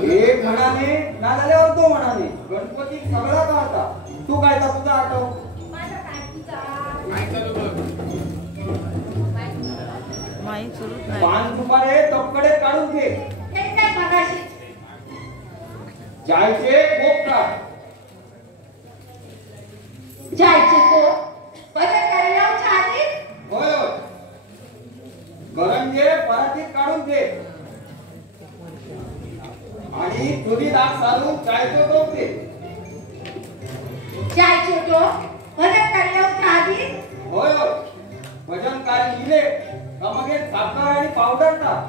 एक म्हणाने ना झाल्यावर तो म्हणाने गणपती सगळा का होता तू काय तर तुझा आठव पान दुपारे तपकडे काढून घे जायचे कोपरा जायचे कोप परत करायला छाती होय गरंजे परातीत काढून घे आणि तुझी दाग सारून जायचो तो ते जायचे तो परत करायला छाती होय भजन काय लिहिले का मग साखर आणि पावडर टाक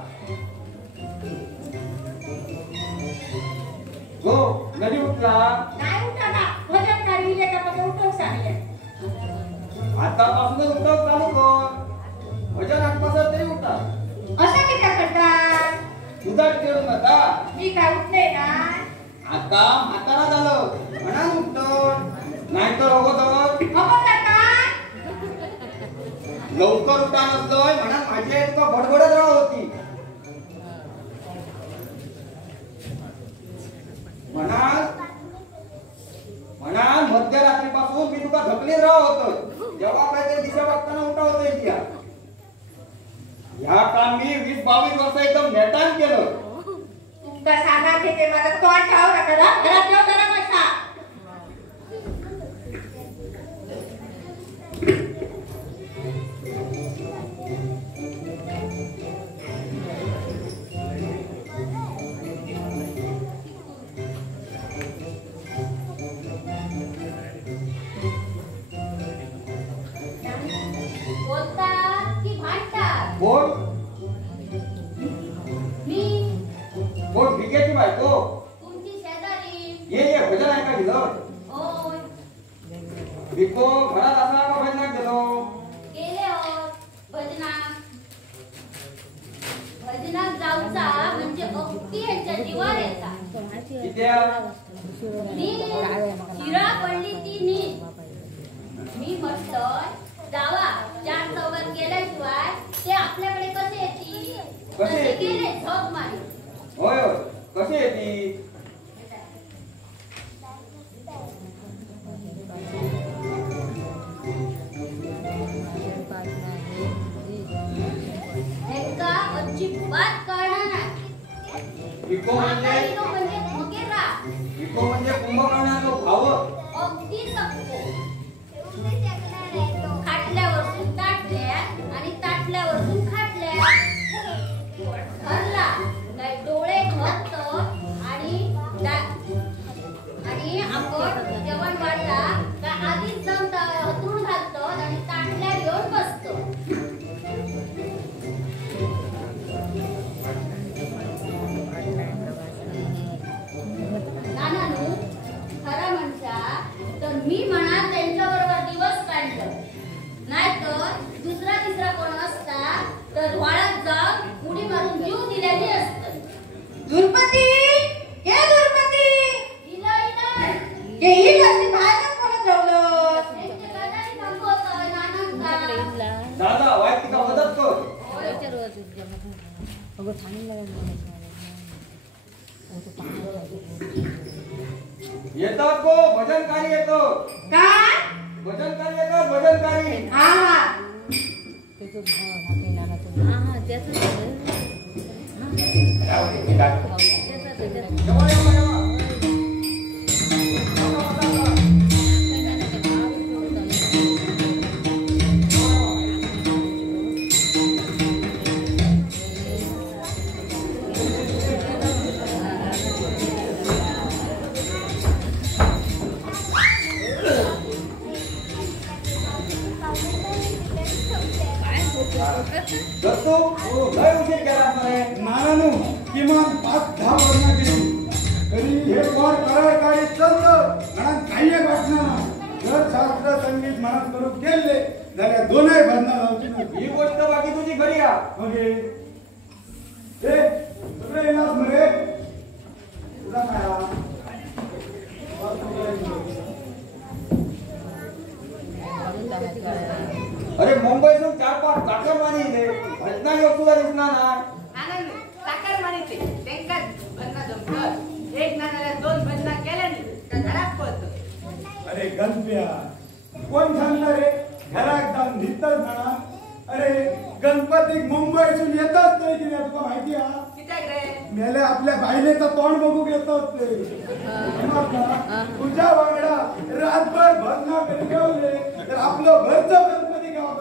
हो नदी उठला नाही उठला भजन काय लिहिले का मग उठव सांगले आतापासून उठव चालू कर भजन आठपासून तरी उठा असं किती करता दुधात खेळू नका मी काय उठले ना आता म्हातारा झालं म्हणा उठतो नाहीतर अगोदर लवकर उठा नसलोय म्हणा माझी आई तुका बडबडत राह होती म्हणा मध्यरात्रीपासून मी तुका धकलीत राह होतो जेव्हा काहीतरी दिशा वागताना उठा होता इतिहा या काम मी 20-22 वर्ष एकदम नेटान केलं तुमका सांगा ते मला तोंड ठाव नका घरात येऊ जरा बसा बोल बोल भिकेची बायको तुमची शेजारी ये भजन ऐका गेलं होय भिको घरात असला का भजनात गेलो गेले भजनात जाऊचा म्हणजे अगदी यांच्या जीवावर येता शिरा पडली ती मी म्हटलं जावा 4 चौघात गेल्याशिवाय ते आपल्याकडे कसे येतील कसे गेले झोप मारी होय कसे येतील इको म्हणजे इको म्हणजे मकेरा. इको म्हणजे कुंभकर्णाचा भाव. अगदी सपको. खाटल्यावरसून ताटल्या आणि ताटल्यावरसून खाटल्या. ठरला काय डोळे घट्ट आणि आपण जेवण वाढला का आधीच जाऊन हतरून घालतो आणि ताटल्या घेऊन बसतो. नानानू खरा म्हणता तर मी म्हणा त्यांच्याबरोबर दिवस काढलं, नाहीतर दुसरा तिसरा कोण असता तर वाळात जाऊन उडी मारून जीव दिलेली असत. दुर्पती हे दुर्पती इला इला हे ही असती बाहेर कोण ठेवलं त्यांचे गदारी थांबवतोय नानांका. दादा वाईट तिका मदत कर. येतात को भजनकारी येतो. काय भजनकारी येतात भजनकारी. हा जेव्हा जेव्हा दत्तू लय उशीर केला रे. नानानू किमान 5-10 वर्षा केली तरी हे वर करार काढी चालतं म्हणून काही वाटणार नाही. जर शास्त्र संगीत मनात करून केले जाल्या दोनही भजना लावची ही गोष्ट बाकी तुझी घरी आ. मग हे सगळे येणार मरे तुझा काय अरे मुंबईतून 4-5 काकरमानी इथे भजना योग तुला दिसणार नाही. नानांनी साखर मानिते त्यांका भजना जमतं. एक नानाला 2 भजना केल्याने त्या घरात पळतो. अरे गणप्या कोण सांगणार रे घरात जाऊन भितच म्हणा. अरे गणपती मुंबईतून येतच नाही की नाही तुला माहिती आहे. कित्याक रे मेले आपल्या बायलेचं तोंड बघू येतात ते तुझ्या वांगडा रातभर भजना करी ठेवले तर आपलं घरचं गणपती गावात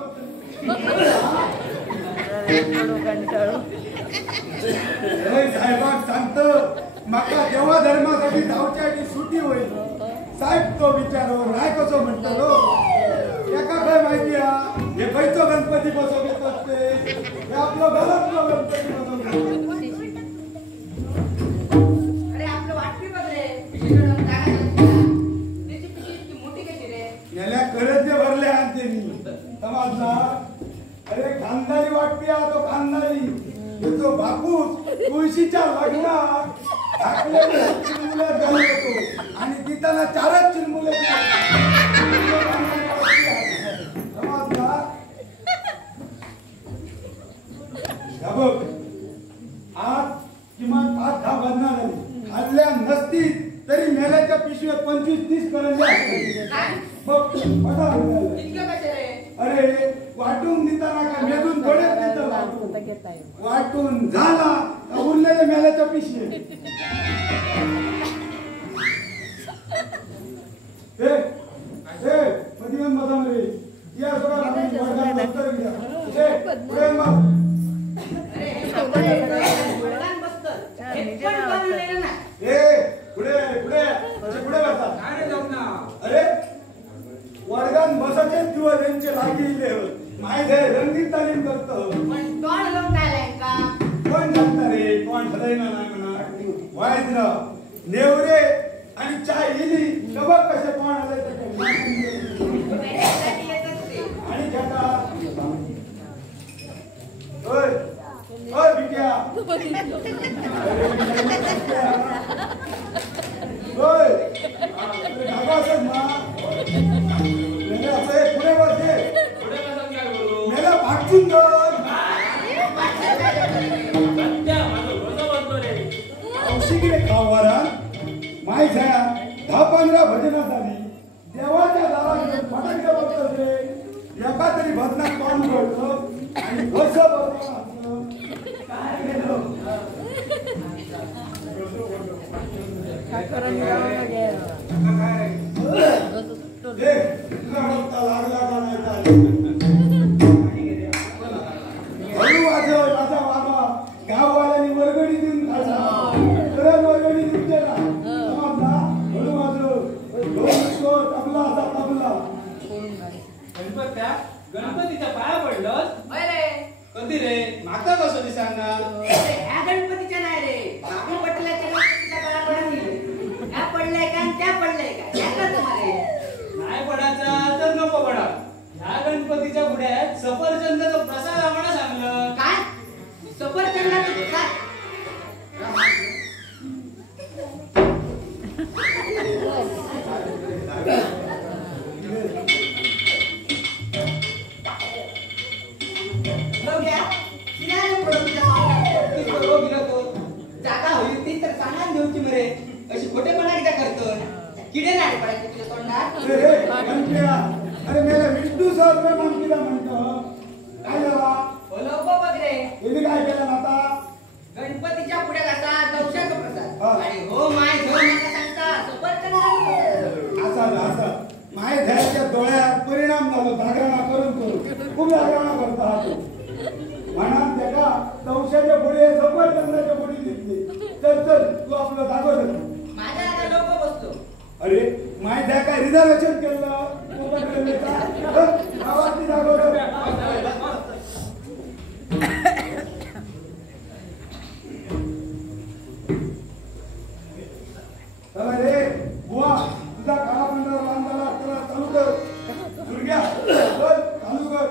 साहेबाक सांगत माका देवा धर्मासाठी जावच्या सुट्टी होईल. साहेब तो विचार राय कसं म्हणतो एका काय माहिती हे खयचो गणपती बसव येत असते हे आपलं घरातलं गणपती बसवतो. अरे आपलं वाटपी बघ रे पिशवीकडून जागा नव्हती. त्याची पिशवी इतकी मोठी कशी रे. याला करंजे भरले आणते मी समजला. अरे खानदारी वाटते तो खानदारी तो बापूस तुळशीच्या लग्नात टाकलेले चिरमुले घेऊन येतो आणि तिथं 4च चिरमुले समजला. बघ आज किमान 5-10 भजना झाली खाल्ल्या नसती तरी मेल्याच्या पिशवीत 25-30 करंज्या बघ इतकं कसे रे. अरे वाटून देताना का मेदून थोडे वाटून झाला का उरलेल्या मेल्याच्या पिशवी मध्ये मजा मध्ये या अरे हे वडिलांना बसतं. हे पण बनवलेलं ना. पुढे अरे वर्गात बसाचे दिवस यांचे लागले माहिती आहे रंगीत तालीम करतो. पण तोंड लावून काय का कोण सांगता रे कोण ठरायना नाही म्हणा वाईट ना नेवरे आणि चाय इली कबा कसे कोण आले आणि जटा ओय ओय बिटिया ओय ढाबासच ना मेले असं पुढे बसले मेला भागचून तुला बघता लागला का नाही काय? हळू वाजव माझा बाबा गाववाल्यांनी वर्गणी देऊन काढला तर वर्गणी देते ना समजला हळू वाजव तबला असा तबला गणपत्या गणपतीच्या पाया पडलं होय रे कधी रे माका कसं दिसांना ह्या गणपतीच्या नाही रे बाबू पटलाच्या गणपतीच्या पाया पडा ह्या पडलाय का आणि त्या पडलाय का याचा तुम्हाला नाही पडायचा तर नको पडा ह्या गणपतीच्या पुढ्यात सफरचंदाचा प्रसाद आम्हाला सांगलं काय सफरचंदाचं काय बघ्या किनारे पडून जागा होईल ती तर सांगान देऊची मरे अशी खोटेपणा किती करतो किडे नाही पडायचे तुझ्या तोंडात अरे मेला विष्णू सहस्र मानकीला म्हणतो काय झाला बोलो बघ रे तुम्ही काय केलं आता गणपतीच्या पुढे कसा दौशाचा हा. प्रसाद आणि हो माय हो मला सांगता सफरचंदाचा असा माय ध्याच्या डोळ्यात परिणाम झालो जागरणा करून खूप जागरणा करता म्हणा त्याला दौशाच्या पुढे सफरचंदाच्या पुढे दिसली चल चल तू आपलं दाखव माझ्या आता डोकं बसतो अरे माय त्या काय रिझर्वेशन केलं कोकण रेल्वेचा गावातली दाखव चला रे बुवा तुझा काळा पंढरा बांधाला त्याला चालू कर दुर्ग्या चल चालू कर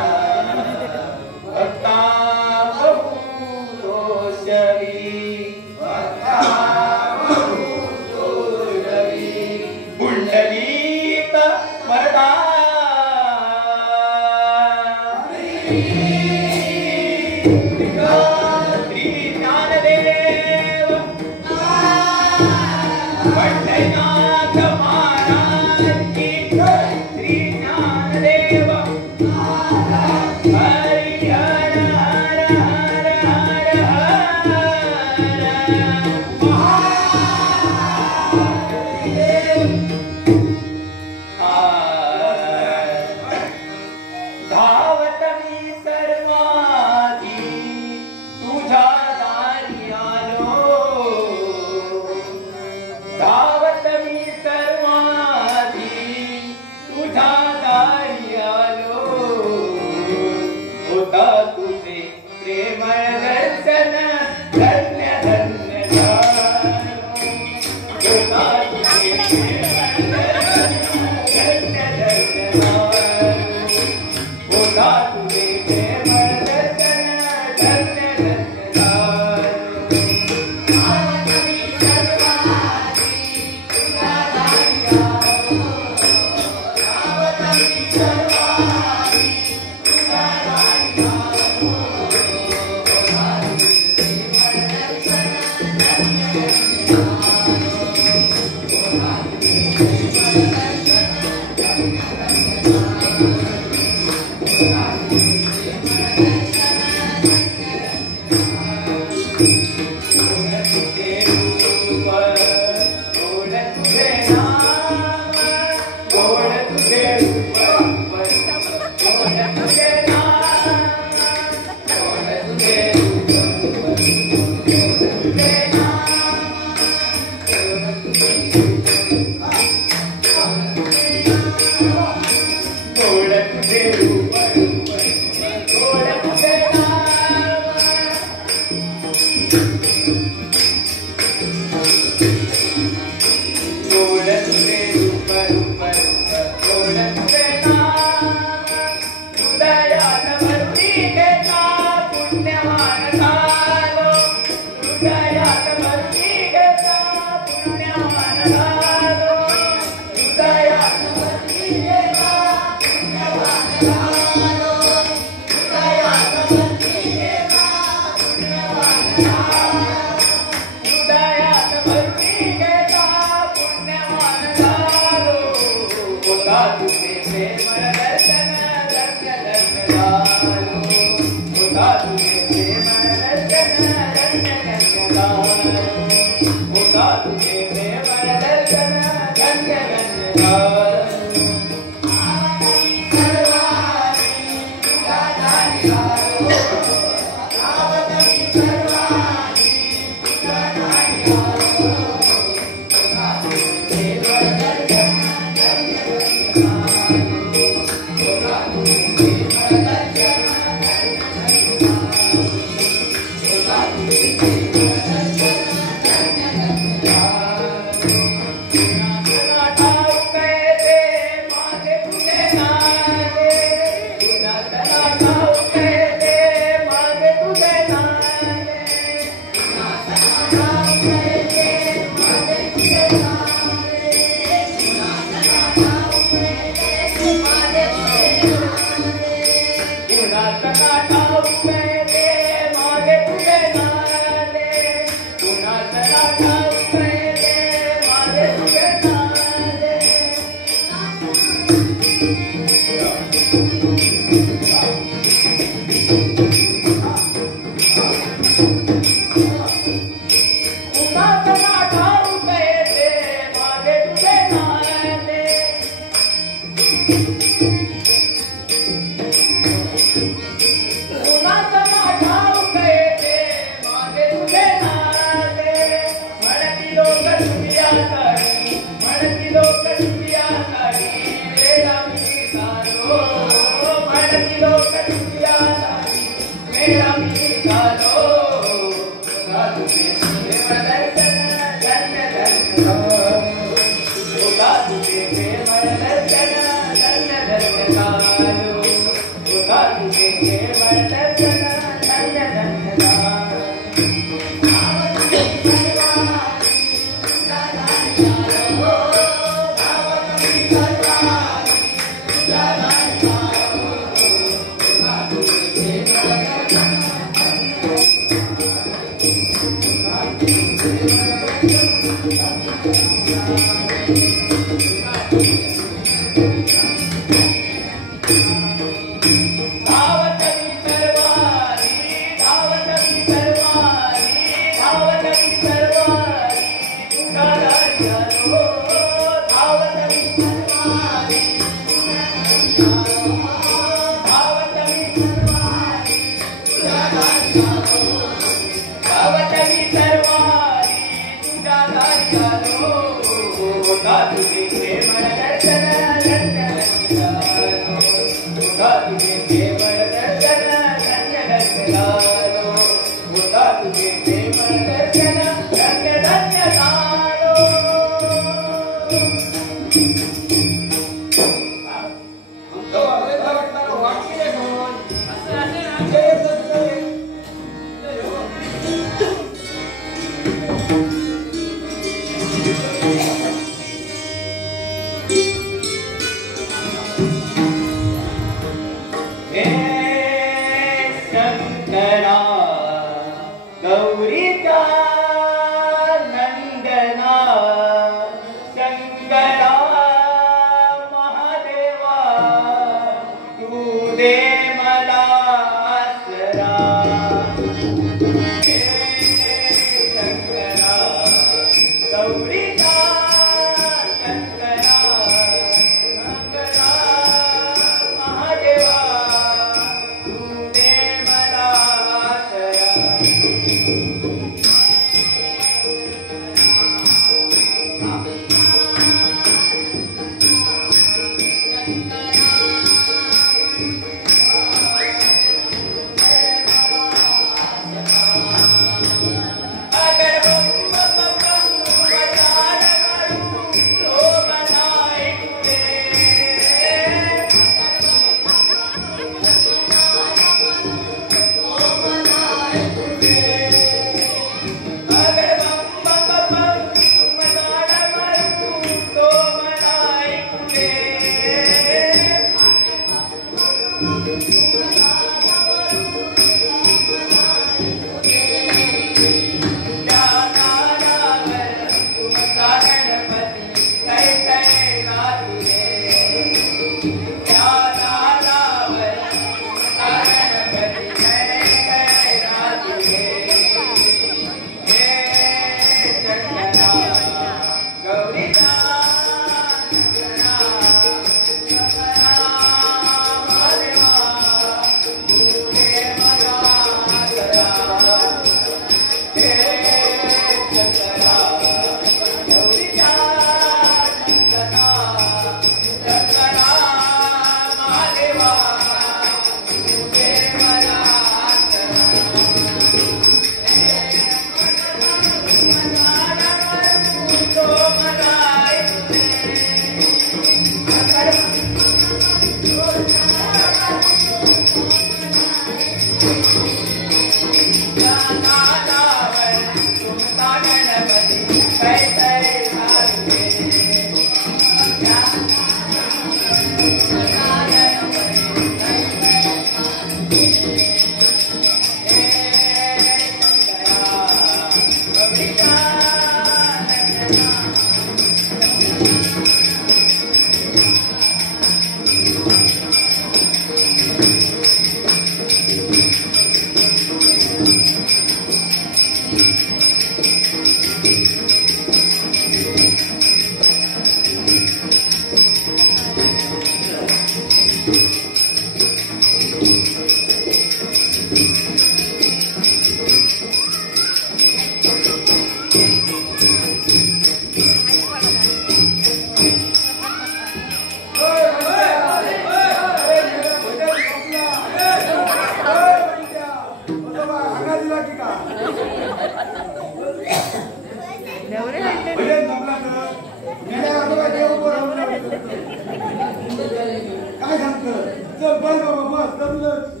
काय सांगतं चल बस बाबा बस जमलं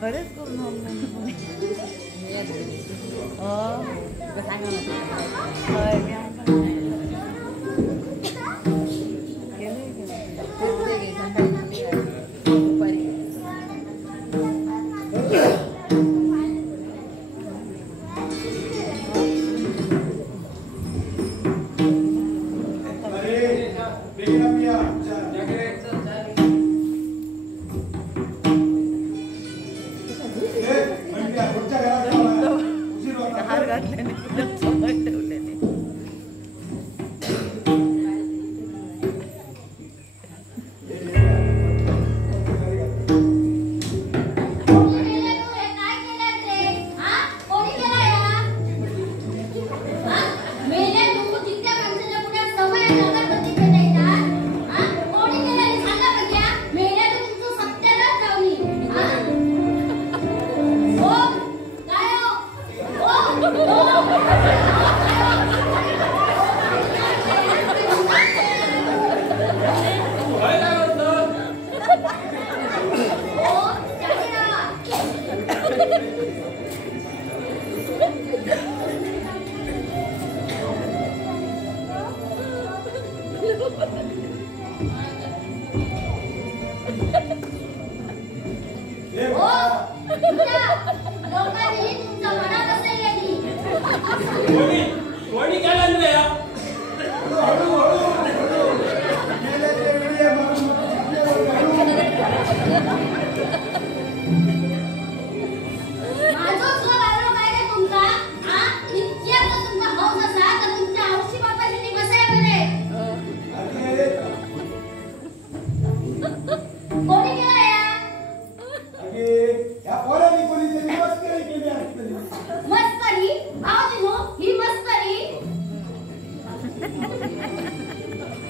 खरंच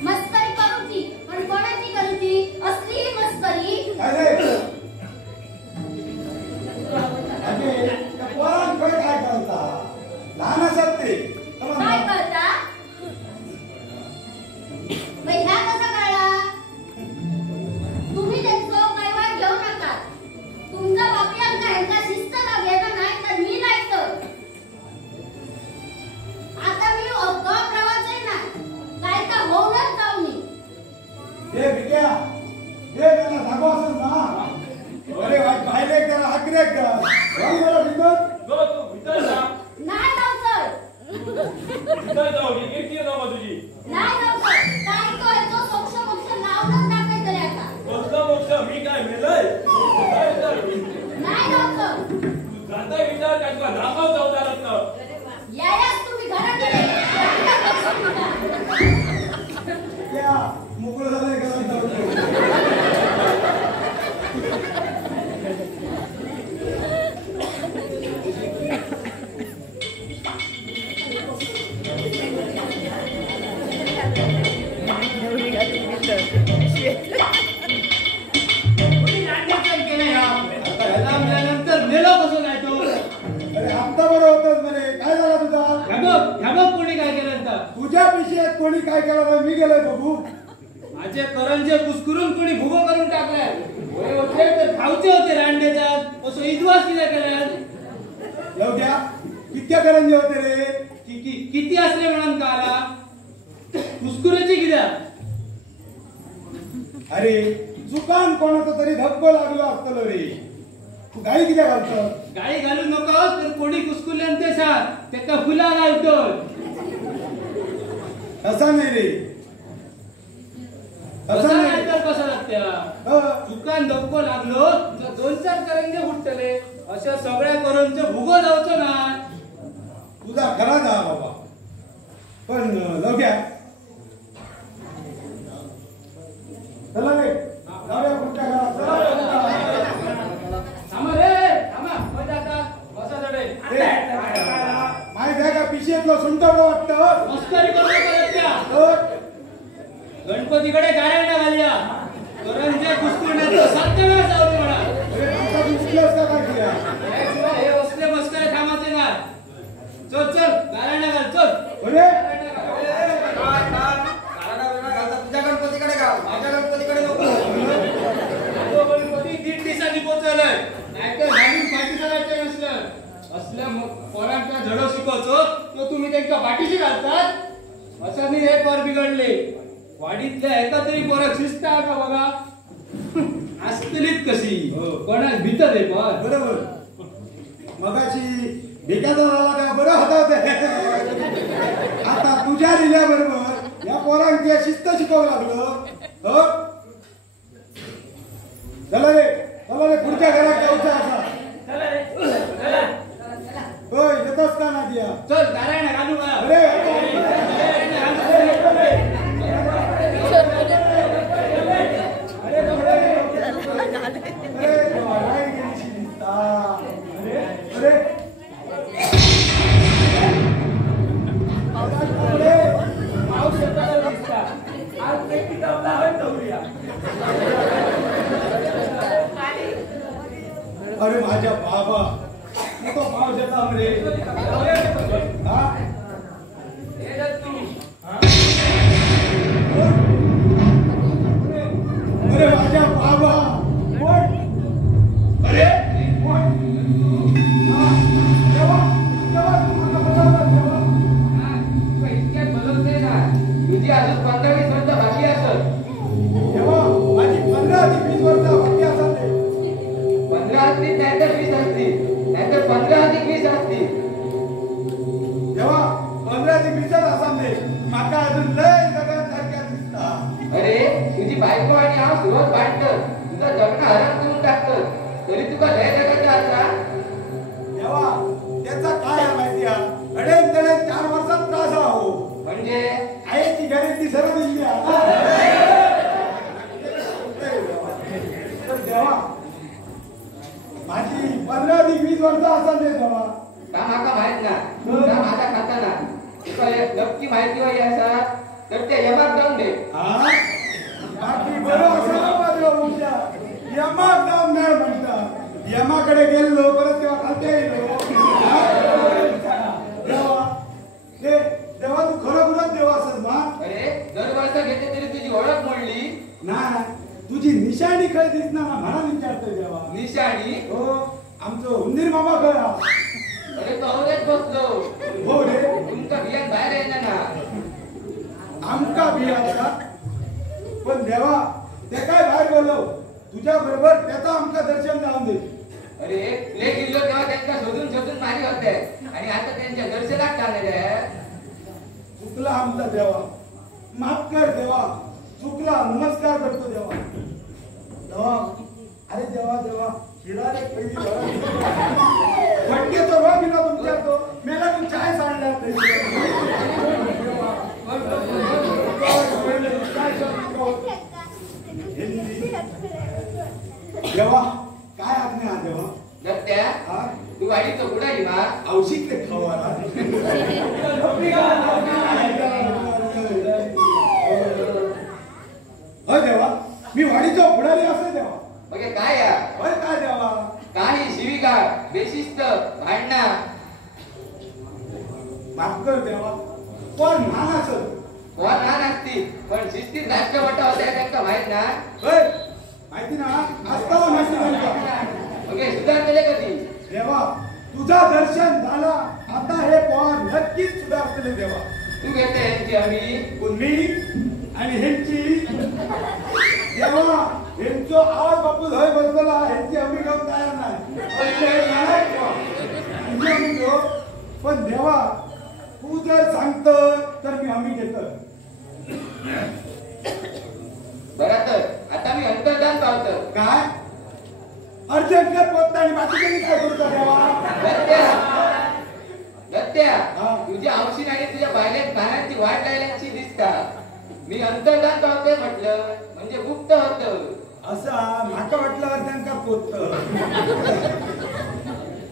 मस्करी करूची पण कोणाची करूची असली मस्करी अरे अगे त्या पोरांकडे काय करता लहान असत ते काय करता मग ह्या कसा कळला तुम्ही त्यांचं काही वाट घेऊ नका तुमचा बापी आमचा ह्यांचा शिस्त का घेणं नाही तर मी नाही तर आता मी अवघा प्रवास आहे ना काय का होऊनच जाऊ मी हे विक्या हे त्याला सांगू असेल ना अरे बाहेर एक त्याला हाकरे का जाऊ मला भीतर गो तू भीतर जा नाही जाऊ सर भीतर जाऊ ही कीर्ती आहे ना तुझी नाही जाऊ सर काय तो आहे तो सोक्ष मोक्ष लावूनच टाकायचं रे आता मोक्ष मोक्ष मी काय मेलय काय तर नाही जाऊ सर तू जाता विचार काय तुला दाखव जाऊ दारात यायाच तुम्ही घराकडे त्या मोकळं झालंय का नंतर मेलो कसं नाही तो अरे हप्ता बरं होतच म्हणे काय झाला तुझा ह्या बघ कोणी काय केलं आता तुझ्या पिशेत कोणी काय केलं तर मी गेलोय बघू माझे करंजे कुस्करून कोणी भुगो करून टाकलाय होय होते तर खाऊचे होते रांडेच्यात असं इदवास किती केल्यात येऊ द्या कितक्या करंजे होते रे किती असले म्हणून का आला कुस्कुराची कित्या अरे चुकान कोणाचा तरी धक्को लागलो असतलो रे तू गाई किती घालतो गाई घालू नको तर कोणी कुस्कुरल्यान ते सांग त्याका फुला घालतो तसा नाही रे तसा कसं नाही नाही तर कसं लागत्या चुकान धक्को लागलो तर 2-4 करंजे फुटतले अशा सगळ्या करंजे भुगो जावचो ना तुझा खरा जा बाबा पण लवक्या चला रे जाऊया पुढच्या घरात थांबा रे थांबा मजा आता बसा जडे माहिती आहे का पिशेतलं सुंटवलं वाटतं मस्करी करू नका त्या तर गणपतीकडे गाड्या घालल्या करंजे कुस्कुरण्याचं सत्य जाऊ म्हणा अरे तुमचा दुसऱ्याच का काय केला हे असले मस्करे थांबाचे ना चल चल गाड्या घाल चल अरे तुझ्या गणपतीकडे घाल माझ्या गणपतीकडे नको तो गणपती 1.5 दिवसांनी पोहोचवलाय नाहीतर घालून पाठी करायचं नसलं असल्या पोरांना धडो शिकवतो तो तुम्ही त्यांच्या पाठीशी घालतात असं मी हे पोर बिघडले वाडीतल्या एका तरी पोरात शिस्त आहे का बघा असतलीत कशी कोणाक भीतर आहे पण बरोबर मगाशी बेकाचा झाला का बरं हातावते आता तुझ्या दिल्या बरोबर या पोरांची शिस्त शिकावं लागलं हो चला रे पुढच्या घरात जाऊचा असा होय येतच का ना दिया चल नारायण घालू का अरे अरे माझ्या बाबा तो पाव देता रे हा अरे माझ्या बाबा अरे इतक्यात बदलते ना तुझी अजून 15-20 वर्ष बाकी असत माझी 15-20 वर्ष बाकी असतात 15 असतील नाहीतर 20 असतील नाहीतर 15+20 असतील तेव्हा 15-20 असा नाही माका अजून लय जगासारख्या दिसता अरे तुझी बायको आणि हा सुरत भांडत तुझं जगणं हराम करून टाकतं तरी तुका लय जगायचं असता तेव्हा त्याचा काय आहे माहिती आहे अडेन तडेन 4 वर्षात त्रास हो म्हणजे आईची गॅरंटी सर्व दिली तर तेव्हा माझी 15-20 वर्ष असा नाही तेव्हा का माका माहित ना का माझा खाता ना तुका एक नक्की माहिती वय असा तर त्या यमाक जाऊन दे. हा बाकी बरं असं माझ्या उद्या यमाक जाऊन मेळ म्हणता यमाकडे गेलो परत तेव्हा खालते येलो देवा ते देवा तू खरोखरच देव असत मा. अरे दर वर्ष घेते तरी तुझी ओळख मोडली. नाही तुझी निशाणी खय दिसना म्हणा विचारतोय देवा. निशाणी हो आमचो उंदीर मामा खय हा. अरे तो अवरेच बसलो. हो रे तुमका बियान बाहेर येणार ना. आमका बी आता पण देवा ते काय बाहेर बोलव तुझ्या बरोबर त्याचा आमका दर्शन जाऊन दे. अरे प्ले गेलो तेव्हा त्यांना शोधून शोधून मारी होते आणि आता त्यांच्या दर्शनात चाललेले. चुकला आमचा देवा माफ कर देवा चुकला नमस्कार करतो देवा. देवा अरे देवा देवा हिरा रे पहिली फटके तो रोग गेला तुमच्या तो मेला तू चाय सांडला देवा काय आज्ञा देवा. दत्त्या हा तू वाडीचं बुडाली मा. औषध ते खावाला हो देवा मी वाडीचा पुढारी असे देवा. मग हे काय या होय काय देवा. काही शिविका बेशिस्त भांडणा. माफ कर देवा पण लहान असत कोण लहान असतील पण शिस्तीत राष्ट्र मोठा होता त्यांना माहित ना. होय माहिती ना असताना माहिती नाही. मग हे सुधार केले कधी. देवा तुझा दर्शन झाला आता हे पोर नक्कीच सुधारतले देवा. तू घेते यांची आम्ही मी आणि ह्यांची देवा ह्यांचो आवाज बापू धय बसला ह्यांची आम्ही घेऊन तयार नाही. पण देवा तू जर सांगत तर मी आम्ही घेतो. बरं तर आता मी अंतर्धान पावतो. काय अर्जंट पोचता आणि बाकीचे काय करूचा देवा. दत्त्या हा. तुझ्या औषध आणि तुझ्या बायलेत पाण्याची वाट लागल्याची दिसता. मी अंतर्धान पावतोय म्हटलं म्हणजे गुप्त होत. असा माका वाटल्यावर त्यांना पोचत.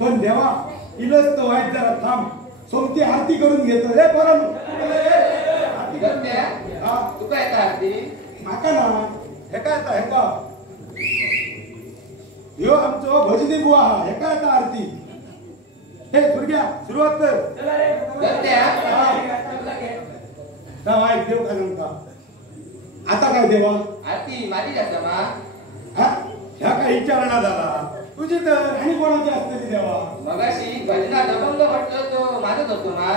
पण देवा इलच तो वाईट जरा थांब सोमती आरती करून घेतो रे पोरांनो. दत्त्या हा तू काय आरती. माका ना हे काय आता हे का ह्यो आमचो भजनी बुवा हा हे काय आता आरती. हे सुरग्या सुरुवात कर. दत्त्या वाईट देव का नव्हता आता काय देवा. आरती माझी जास्त मा. हा ह्या काय विचारणा झाला तुझी तर आणि कोणाची असलेली देवा. मगाशी भजना दबंग म्हटलं तो मानत होतो मा.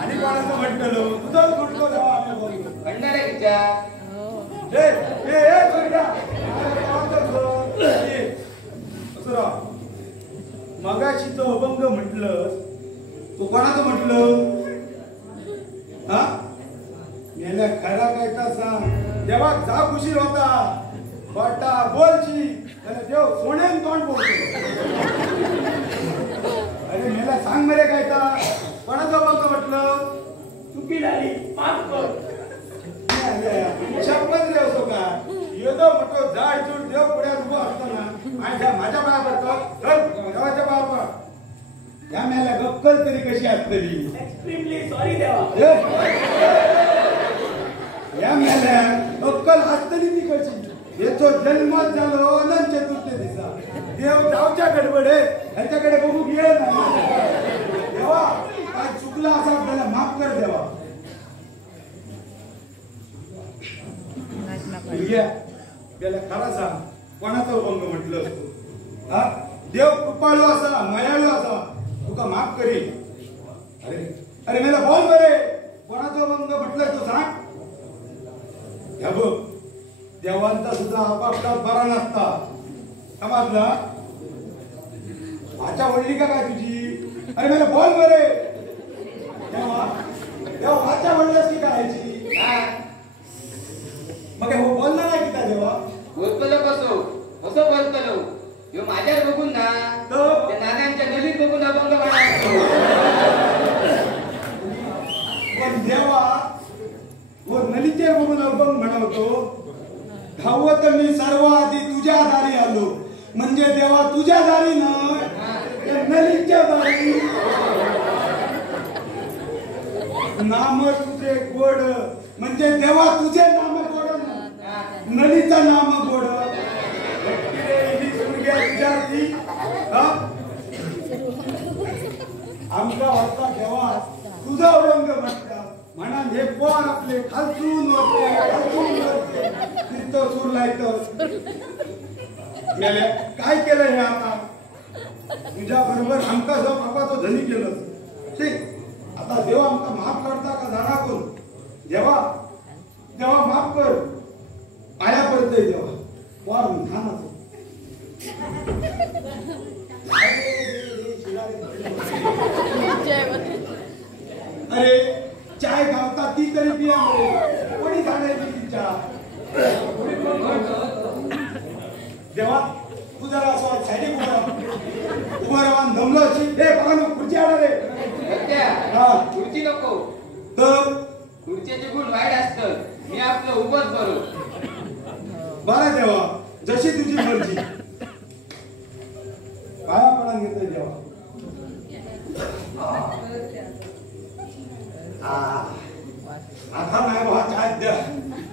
आणि कोणाचं म्हटलो तुझंच म्हटलो देवा आम्ही बोलतो. भंडारे विचार. मगाशी तो अभंग म्हटलं तो कोणाचं म्हटलं. हा मेल्या खरा काय का सांग देवा जा खुशीर होता बटा बोलची त्याला देव सोन्यान तोंड बोलतो. अरे मेला सांग मरे काय का कोणाचं अभंग म्हटलं. चुकी झाली माफ कर. शपथ रे असो का येतो म्हटलो जाड चूड देव पुढ्यात उभं असताना आणि माझ्या पाया पडतो देवाच्या पाया पड. या मेला गप्कल तरी कशी असतली. एक्स्ट्रीमली सॉरी देवा. या मेल्या गप्कल असतली ती कशी. याचो जन्मच झालो अनंत चतुर्थे दिसा देव जावच्या गडबडे ह्याच्याकडे बघू गेले ना देवा काय चुकला असा आपल्याला माफ कर देवा. त्याला खरा सांग कोणाचं अभंग म्हटलं. हा देव कृपाळू असा मयाळू असा तुका माफ करील. अरे अरे मला बोल बरे कोणाचं अभंग म्हटलं तो सांग. या बघ देवांचा सुद्धा आपापला बरा नसता समजला. माझ्या वडली का काय तुझी. अरे मला बोल बरे देवा देवा माझ्या वडलाच की करायची. मग हो बोलला नाही की त्या देवा. बोलतलो कसो कसं बोलतलो ह्यो माझ्याच बघून ना त्या नानांच्या गलीत बघून अभंग म्हणायचो. पण देवा वो नलीचे बघून अभंग म्हणवतो. धावत मी सर्व आधी तुझ्या दारी आलो म्हणजे देवा तुझ्या दारी न नलीच्या दारी. नाम तुझे गोड म्हणजे देवा तुझे नाम गोड नलीचा नाम गोड विद्यार्थी आमचा वाटता देवा तुझा रंग म्हणता म्हणा हे पोर आपले खालचून वरते तिथं सूर लायत मेल्या काय केलं हे आता तुझ्या बरोबर आमका जो बापाचो धनी केलं ठीक आता देवा आमका माफ करता का जाणा कोण देवा देवा माफ कर पाया पडतंय देवा वार ध्यानाचं अरे चाय गावता ती तरी पिया कोणी सांगायची ती चहा देवा तू जरा असं साईडे उभा राहून दमलो अशी हे बघा खुर्ची आणा रे खुर्ची नको तर खुर्चीचे गुण वाईट असतं मी आपलं उभंच बरो बरं देवा जशी तुझी मर्जी पाया पडा घेतोय देवा आता नाही बा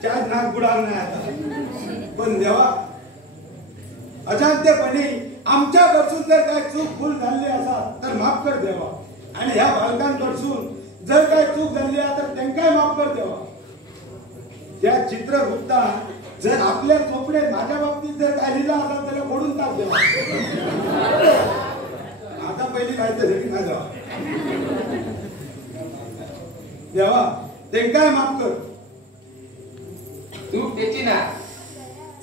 चाय नाक बुडाल नाही आता पण देवा अजांत्यपणे आमच्या कडसून जर काय चूक भूल झाली असा तर माफ कर देवा आणि ह्या बालकांकडसून जर काय चूक झाली तर त्यांकाय माफ कर देवा त्या चित्रगुप्ता जर आपल्या चोपड्यात माझ्या बाबतीत जर काय लिहिलं असेल त्याला फोडून टाक देवा आता पहिली काय तर नाही देवा देवा त्यांकाय माफ कर चूक त्याची ना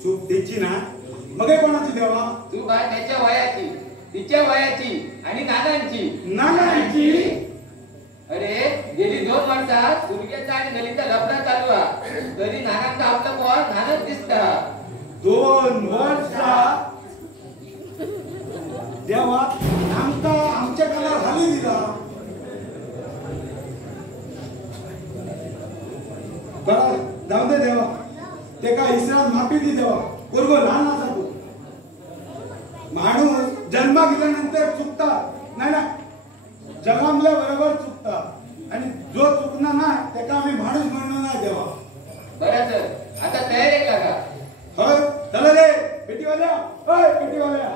चूक त्याची ना मग कोणाची देवा चूक आहे त्याच्या वयाची तिच्या वयाची आणि नानांची नानांची अरे गेली 2 वर्षात सूर्याचा आणि नलिता लग्न चालू आहे तरी नानांचा आपला पोर नानच दिसता 2 वर्षात देवा आमचा आमच्या कानावर हाली दिला बरं जाऊ दे देवा ते का इसरात माफी दी देवा पोरगो लहान असा तू माणूस जन्मा गेल्यानंतर चुकता नाही ना जन्मल्या बरोबर चुकता आणि जो चुकणार ना त्याला आम्ही माणूस म्हणणार नाही देवा बरं तर आता तयार आहे का होय चला रे पेटीवाल्या होय पेटीवाल्या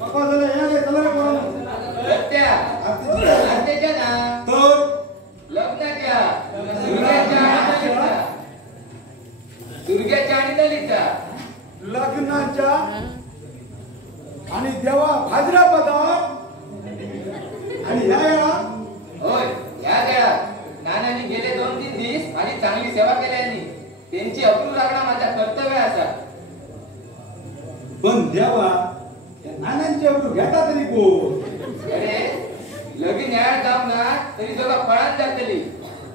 पप्पा चला या रे चला रे पोरांनो सत्या आत्याच्या ना तो लग्नाच्या दुर्ग्याच्या आणि दलिता लग्नाच्या आणि देवा भाद्रपदा आणि ह्या वेळा होय या वेळा नानांनी गेले 2-3 दिवस आणि चांगली सेवा केल्यानी त्यांची अप्रूप लागणं माझा कर्तव्य असा पण देवा या नानांची अप्रूप घेता तरी कोण अरे लगीन न्यायात जाऊ ना तरी दोघा पळात जातली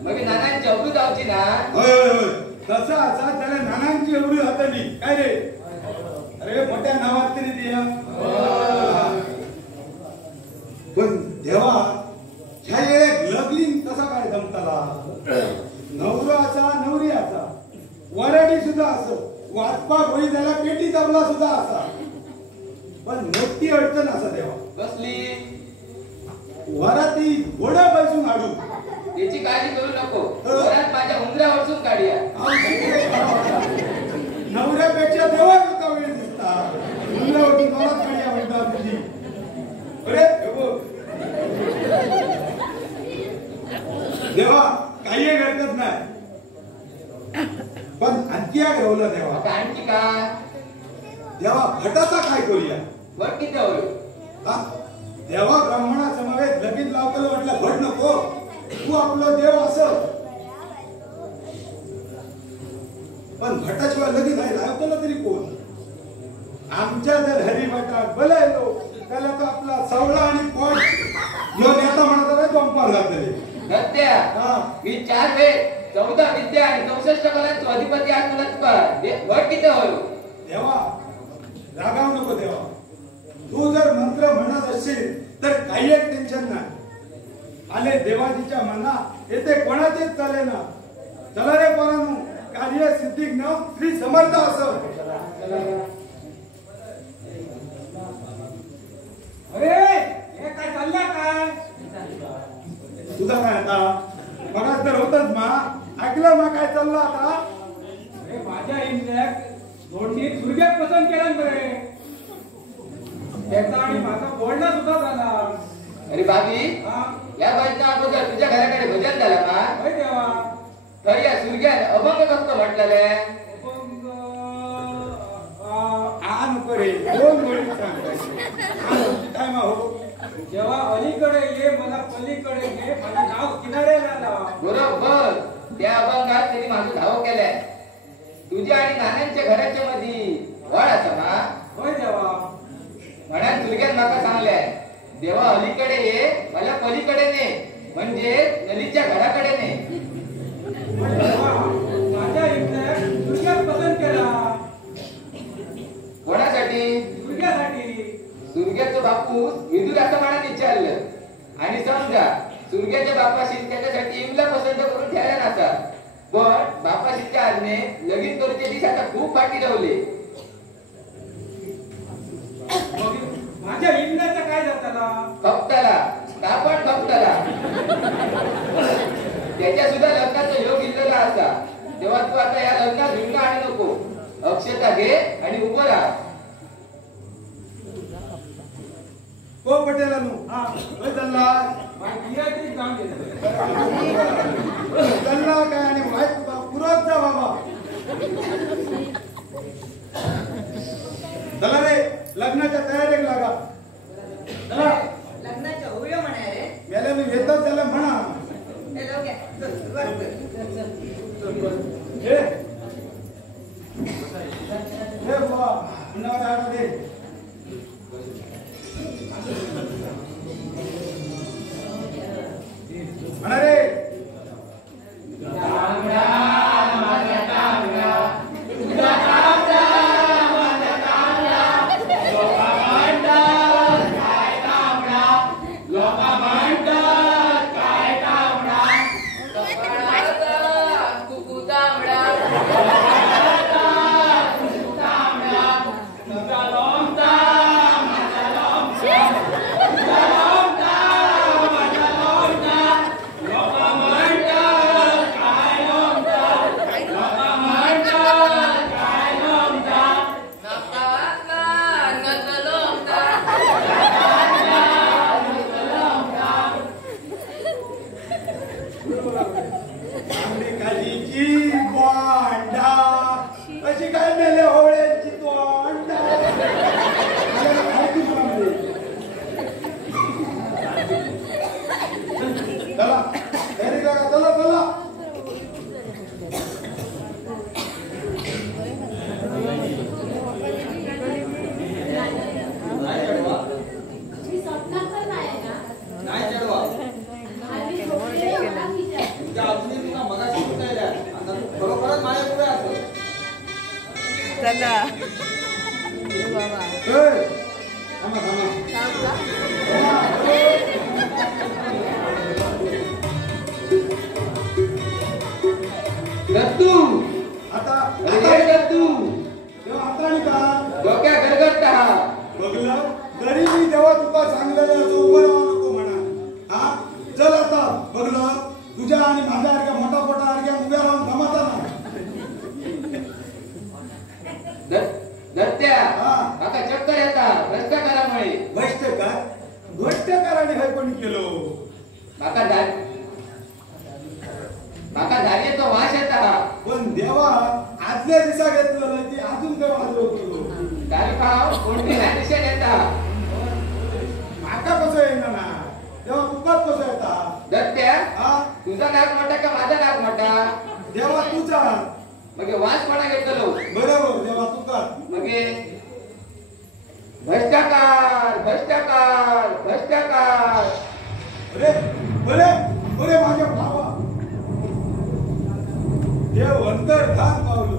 मग नानांची अप्रूप जाऊची ना होय होय होय तसा असा त्याला नानांची एवढी हातली काय रे अरे मोठ्या नावात तरी दिया पण देवा ह्या वेळेत लगीन कसा काय जमताला नवराचा नवऱ्याचा वराडी सुद्धा असं वाचपाक होई झाला पेटी तबला सुद्धा असा पण मोठी अडचण असा देवा बसली वराती घोडा बसून आडू त्याची काळजी करू नको घरात माझ्या उंदरावरसून काढूया नवऱ्यापेक्षा देवा होता वेळ दिसता उंदरावरती जोरात काढ्या म्हणता तुझी अरे देवा काही हरकत नाही पण आणखी या ठेवलं देवा आता आणखी का देवा भटाचा काय करूया बट किती होईल हा देवा ब्राह्मणा समवेत लगीन लावलं म्हटलं भट नको तू आपलं देव असं पण भटाशिवाय लगीन आहे लावलं तरी कोण आमच्या जर हरिभटात बलायलो त्याला तो आपला सवळा आणि पोट यो नेता म्हणत नाही पंपार जातले सत्या मी 4 वेळ 14 विद्या आणि 64 कलांचो अधिपती आत्मनत्कार बट किती होईल देवा रागावू नको देवा तू जर मंत्र म्हणत असशील तर काही एक टेन्शन नाही आले देवाजीच्या मना येथे कोणाचेच चाले ना चला रे पोरांनो कार्य सिद्धिक नाव श्री समर्थ असो अरे हे काय चाललं काय तुझा काय आता मगाच तर होतच मा ऐकलं मा काय चाललं आता अरे माझ्या इंद्रियाक जोडणी सुरग्यात पसंत केला बरे त्याचा आणि माझा बोलणं सुद्धा झाला. अरे बाबी हा या बाईच्या अगोदर तुझ्या घराकडे भजन झाला का? होय देवा. तर या सूर्यान अभंग कसं म्हटलेले? अभंग आ नको रे दोन गोळी सांग काय मा हो जेव्हा अलीकडे ये मला पलीकडे घे माझं नाव किनाऱ्याला लाव. बरोबर त्या अभंगात त्यांनी माझं धाव केलंय. तुझ्या आणि नाण्यांच्या घराच्या मध्ये वळ असा ना होय देवा. म्हणा तुलग्यात माका सांगलंय देवा अलीकडे ये मला पलीकडे ने म्हणजे नदीच्या घराकडे ने. पण देवा, माझ्या इंद्रियाक सुरग्यात पसंत केला. कोणासाठी? सुरग्यासाठी. सुरग्याचं बापूस विदुर असं मला विचारलं आणि समजा सुरग्याच्या बापाशी त्याच्यासाठी इमला पसंत करून ठेवला नसा पण बापाशीच्या आजने लगीन करूचे दिस आता खूप पाठी ठेवले. मग माझ्या इंद्रियाचा काय जाताला? फक्तला कापड फक्तला त्याच्या सुद्धा लग्नाचा योग इल्लेला असा तेव्हा तू आता या लग्नात भिंगा आणि नको अक्षता घे आणि उभं राहा. को पटेलानू हा होय चालला माझ्या गिऱ्हाईक जाऊन देतो. चालला काय आणि वाईट पुरत जा बाबा चला रे लग्नाच्या तयारीक लागा चला लग्नाच्या होऊया म्हणा रे. गेल्या मी येतच त्याला म्हणा हे जाऊ घ्या. चल, सुरुवात कर. हे हे बाबा पुन्हा दाखव दे म्हणा रे अशी काय मेले होळ्यांची तो अंडा चला तयारी लागा चला चला मी स्वप्नात तर नाही आहे ना. नाही चढवा आम्ही झोपलेलो आम्ही तुझ्या अजूनही तुला मगाशी कुठे येल्या आता तू खरोखरच माझ्या पुढे असं चला ए, थांबा थांबा दत्तू आता अरे दत्तू तेव्हा हाताने का डोक्या गरगरत हा बघलं गरीबी तेव्हा तुका सांगलेलं असं उभं राहू नको म्हणा हा चल आता बघलं तुझ्या आणि माझ्या अर्ग्या मोठा मोठा अर्ग्या उभ्या राहून जमाता ना दत्त्या हा. माका चक्कर येता भ्रष्टाचारामुळे. भ्रष्टाचाराने हे कोणी केलो माका धान्याचा वास येता पण देवा आदल्या दिवसा घेतलेलं ती अजून काय वाजवतो दारू कोणती दिशेत येता. माका कसं येणार ना तेव्हा तुकाच कसं येता दत्त्या हा तुझा नाक मोठा का माझा नाक मोठा? देवा तुझा मग वास कोणा घेतलो? बरोबर देवा तुका मग भ्रष्टाचार भ्रष्टाचार भ्रष्टाचार. अरे बरे बरे माझ्या भावा देव अंतर्धान पावलो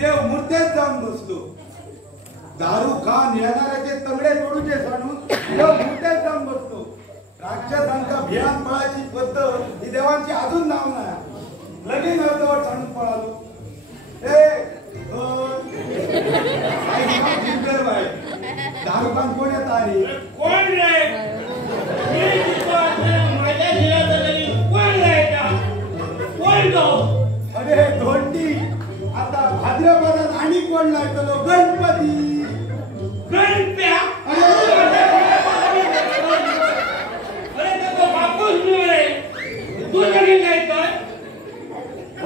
देव मूर्त्यात जाऊन बसलो दारू खान येणाऱ्याचे तगडे तोडूचे सांडून देव मूर्त्यात जाऊन बसलो. राक्षसांचा भियान पळायची पद्धत ही देवांची अजून नाव नाही लगीन अर्धवट सांडून पळालो. दारू खान कोण येत आली कोण रे मी माझ्या कोण लायतलो? गणपती. गणप्या अरे तो बापूच रे तू लगीन लायतोय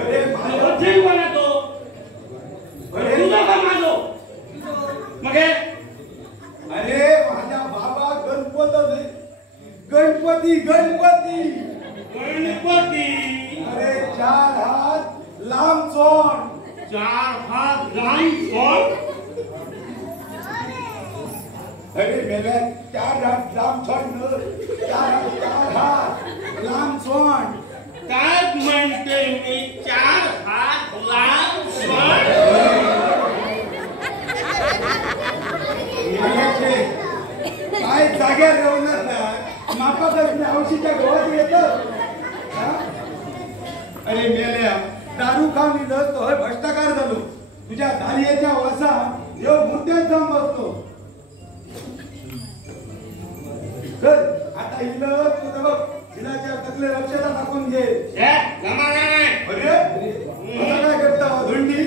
अरे अरे जेल कोणा तो तुझा का माझो मग अरे माझ्या बाबा गणपती. गणपती अरे 4 हात लांब चोण. 4 हात लांब कोण अरे मेल्या 4 हात लांब चोण. 4 हात लांब चोण. काय म्हणते मी 4 हात लांब कोण काय जाग्यार राहणार ना मापा मी औषधीच्या गोवात येत. अरे मेल्या दारू खाऊन इथं तो भ्रष्टाचार झालो. तुझ्या दारियाच्या वासा ह्यो मुद्द्यात जाऊन बसतो. चल आता इथं तुझं बघ हिलाच्या तकले रक्षाला टाकून घे. जमाना नाही अरे आता काय करता धुंडी?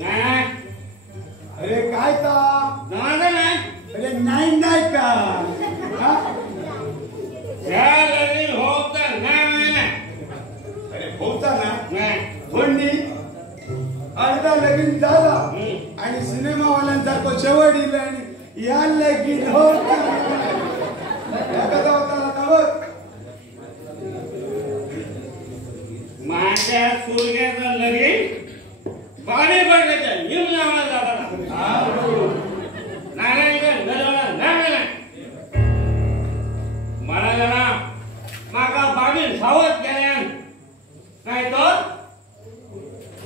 नाही अरे काय ता? जमाना नाही अरे नाही का? हा? या लगीन होत नाही अरे होता ना नाही धोंडी अर्धा लगीन झाला आणि सिनेमावाल्यांसारखं शेवट दिलं आणि या लगीन होता. कसा होता तवत? माझ्या सुरग्याचं लगीन पाणी पडण्याच्या निम्न आवाज मला जरा माका बाबील सावध केल्यान नाही तर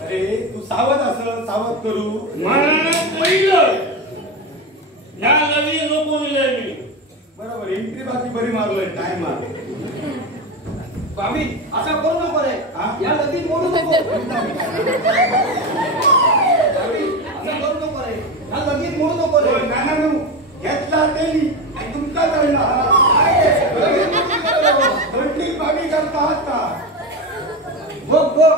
अरे तू सावध असं सावध करू. मला पहिलं या लगीन नको दिले मी बरोबर एंट्री बाकी बरी मारलोय टाइम मार. स्वामी असा करू नको रे. हा? या लगीन मोडू नको. स्वामी, असं करू नको रे. या लगीन मोडू नको रे. नाना घेतला तेली आणि तुमका जायला धोंडी बाबी करता आहात का? बघ दोघा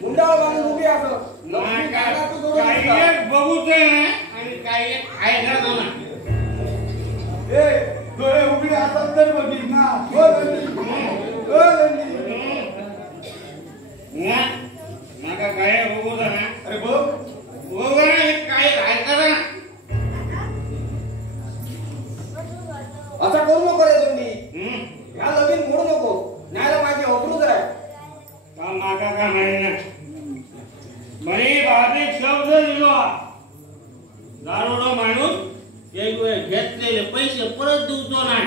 मुंडावर बांधून उभी असं. लक्ष्मी काका तू जोडून काही दिसता. एक बघूच आणि काही एक खायला जाणार ए डोळे उघडे असतात तर बघील ना. हो धोंडी. माका काय बघू ना अरे बघ बघू ना काय ऐका ना असं करू नको रे तुम्ही. या लगीन मोडू नको. न्यायला माझी अप्रूच आहे. का माका का नाही ना म्हणे बाबी शब्द दिलो दारोडा माणूस एक वेळ घेतलेले पैसे परत देऊचो नाही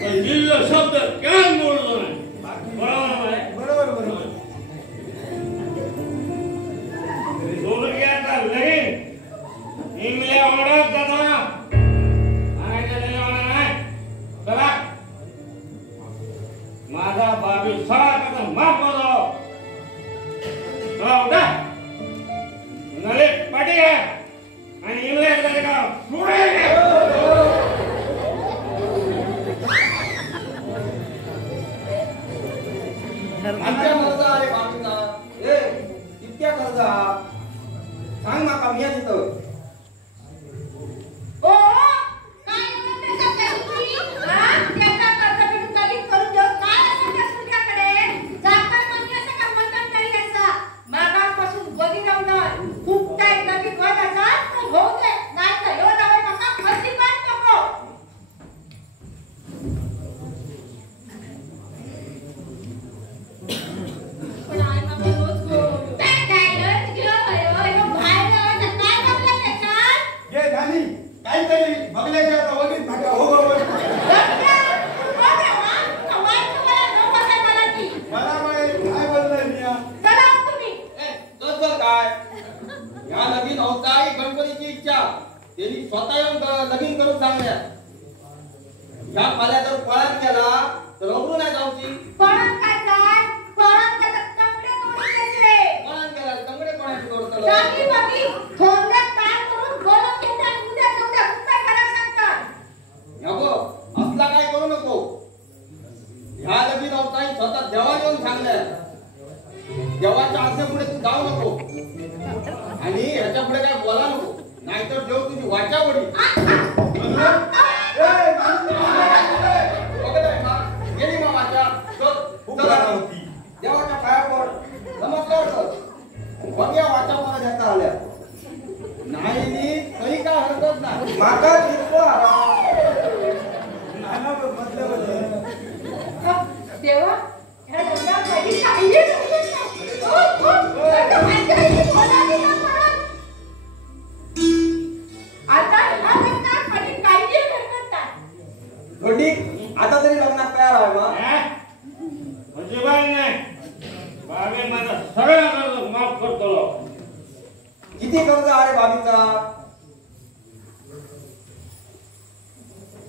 पण दिलेला शब्द केव्हा मोडतो नाही बरोबर आहे बरोबर. सोडग्याचा लगीन इंगल्या ओढत जाताना आणायचं नाही. चला माझा बाबी सगळा कसा माफ करतो. चला उठा नले पाठी घ्या आणि इंग्लंड झाले का पुढे कितक्या कर्ज अरे बाबींना. ए कितक्या कर्ज सांग माका मी तिथं. ओ काय म्हणते तुम्ही? हा? त्याचा कर्ज फेडून लगीन करून देऊ. काय असेल त्या सुरग्याकडे? जाकर म्हणजे असं का मंथन करी असं? मागापासून बघी राहणार. खूप टाईम लगीन होत असाल तर होऊ दे. नाही तर ह्यो जावई माका अजिबात नको. पण आई माका रोज गो. काय रोज गो? ह्यो बाहेर जायचं काय करलं त्याच्यात? घे झाली काहीतरी बघल्याच्या आता वगैरे नका हो बाबा. मला माहित काय बोललाय मी या? बस काय या लगीन होताय गणपतीची इच्छा. त्यांनी स्वतः येऊन लगीन करून सांगल्या. या पाल्या जर पळत गेला तर अवरून नाही जाऊची. पळत गेला तंगडे कोणाची तोडतलं. असला काय करू नको. ह्या लगीन होताय स्वतः देवा येऊन सांगल्या. देवाच्या आज्ञेपुढे तू जाऊ नको. आणि याच्या पुढे काय बोला नको, नाहीतर देव तुझी वाचा पडी. गेली मग वाचा होती देवाच्या पाया पड, नमस्कार कर. मग या वाचा मला देता आल्या नाही तरी काय हरकत नाही. माका तितको देवा ह्या डोंगरात कधी काही घडत नाही. आता ह्या डोंगरात कधी काही घडत नाही. धोंडी आता तरी लग्नात तयार आहे मग. अजिबात नाही. बाबे माझा सगळा कर्ज माफ करतो. किती कर्ज आहे बाबीचा?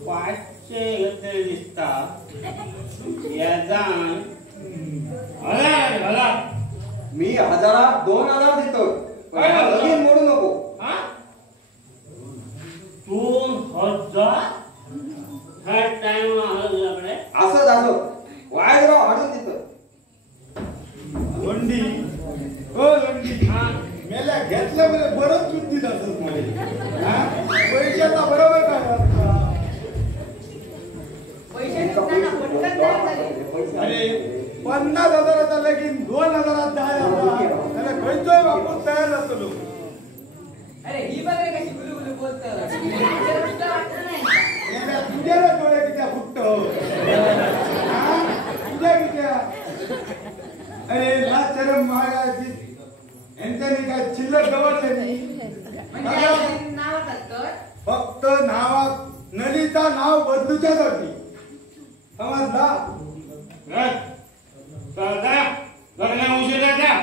500 घेतले दिसता. याचा 1000 मी 1000 2000 देतो, पण लगीन मोडू नको. 2000 ह्या टाइम आपल्याकडे असं झालं वायराव हाडून देतो. लोंडी हो लोंडी मेल्या घेतल्या म्हणजे बरंच चुकी जातात मला. पैशाचा बरोबर काय पैसे निघताना पटकन तयार झाले. अरे 50,000 लगीन 2,000 त्याला खंयचोय बापूस तयार असतो. अरे ही बघ रे कशी गुलगुलू बोलतं. तुझ्या डोळे किती फुटत तुझ्या किती. अरे लाचरम महागाची यांच्यानी काय चिल्लर गवत फक्त नावात नलीचा नाव बदलूच्यासाठी समजला. लग्न उशिरा द्या.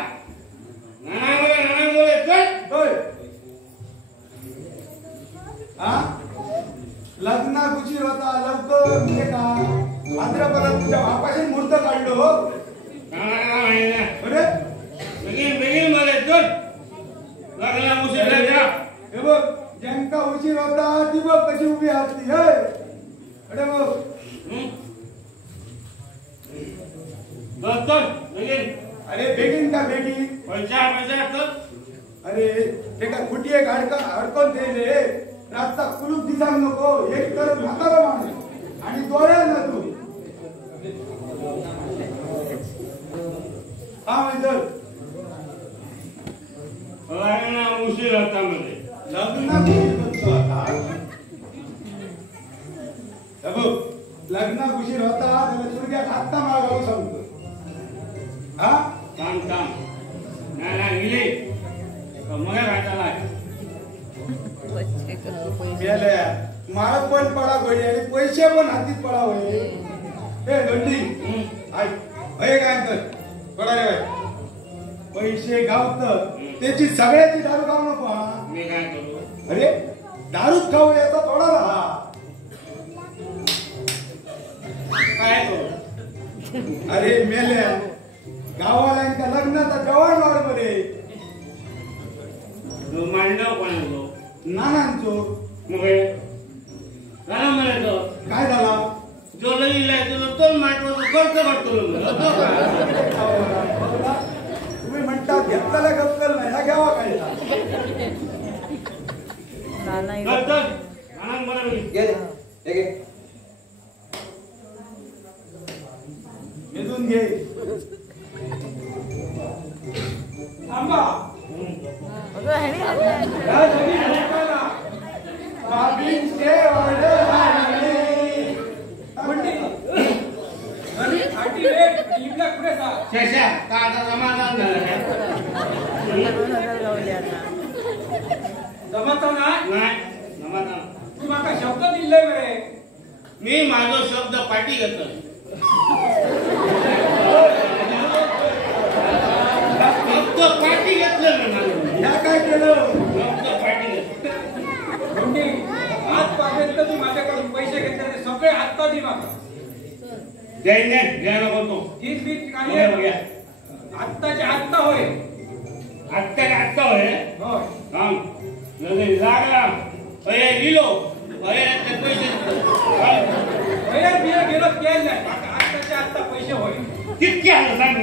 लग्नात उशीर होता लवकर म्हणजे का भाद्रपदात तुझ्या बापाशी मुहूर्त काढलो. अरे बेगीन मला लग्न उशिरा द्या. हे बघ ज्यांका उशीर होता ती बघ कशी उभी असती. अरे बघ अरे बेगीन का बेगीन पैसा अरे ते का खुटी एक अडकून दिले. रास्ता कुलूप दिसाक नको. एक तर म्हातारा माणूस आणि डोळ्या ना तू हा म्हणजे लग्न उशीर होता मध्ये लग्नात उशीर होता. लग्नात उशीर होता त्याला चुरग्यात हात मागावं सांगतो. हा काम नाही गेले मग काय माळ पण पडा होईल आणि पैसे पण हातीत पडा होईल. हे गंडी काय कर पडा रे पैसे गावत त्याची सगळ्याची दारू खाऊ नको. हा मी काय करू. अरे दारूच खाऊ याचा थोडा राहा. काय करू. अरे मेल्या गावाल्यांच्या लग्नाचा जवान वाढ मध्ये मांडव कोण नानांचो मग गाणं म्हणायचो काय झाला. जो लगीन तुला तो मांडव खर्च करतो. तुम्ही म्हणता घेतलेला गप्पल नाही हा घ्यावा काय. इथून घे. थांबा समाधान झालं जमत नाही. समाधान तू माका शब्द दिले बरे. मी माझा शब्द पाठी घेतो. फक्त पाठी घेतलं. ह्या काय केलं. फक्त पाठी घेतलं. आजपर्यंत तू माझ्याकडून पैसे घेतले सगळे आत्ता दे माका. द्यायला बोलतो. तीच बीच काही आत्ताच्या आत्ता होय. आत्ता होय. लागला लिहिलो ते पैसे गेलो केलं नाही. आत्ताच्या आत्ता पैसे होय. कितके सांग.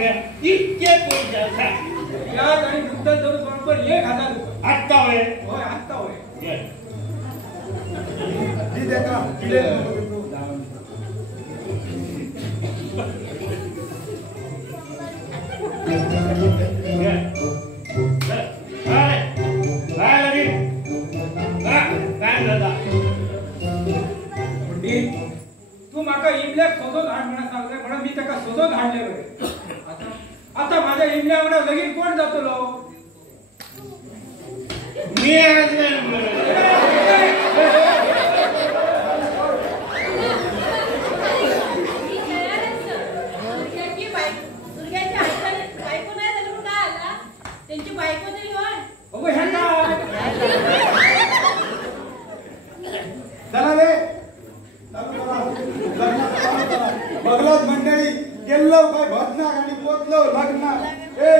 इतके पैसे सांग. याद आणि मुद्दल धरून बरोबर 1000 रुपये. आत्ता होय होय आत्ता होय ये. ती देखा किडे ये. काय काय लगीन हा काय दादा पंडित तू माका इमल्याक सोदून हाड म्हणून सांगले म्हणून मी त्याका सोदून हाडले बरे आता माझ्या इमल्या वांगडा लगीन कोण जातलो मी आणले. त्यांची बायको तरी होय अगो ह्या काय चला रे चालू करा. लग्न चालू करा. बघलात मंडळी गेलो काय भजनाक आणि पोचलो लग्न ए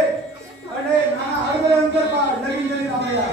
अरे ना अर्धे अंतर पाड लगीन जरी रामाया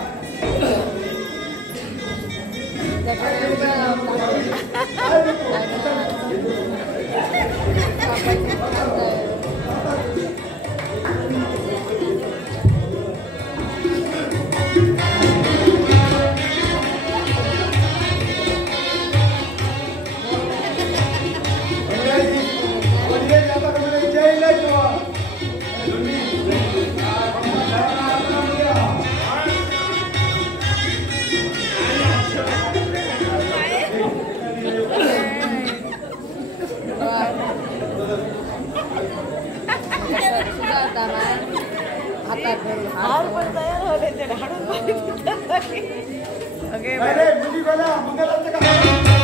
मुली बोला मंगलाचं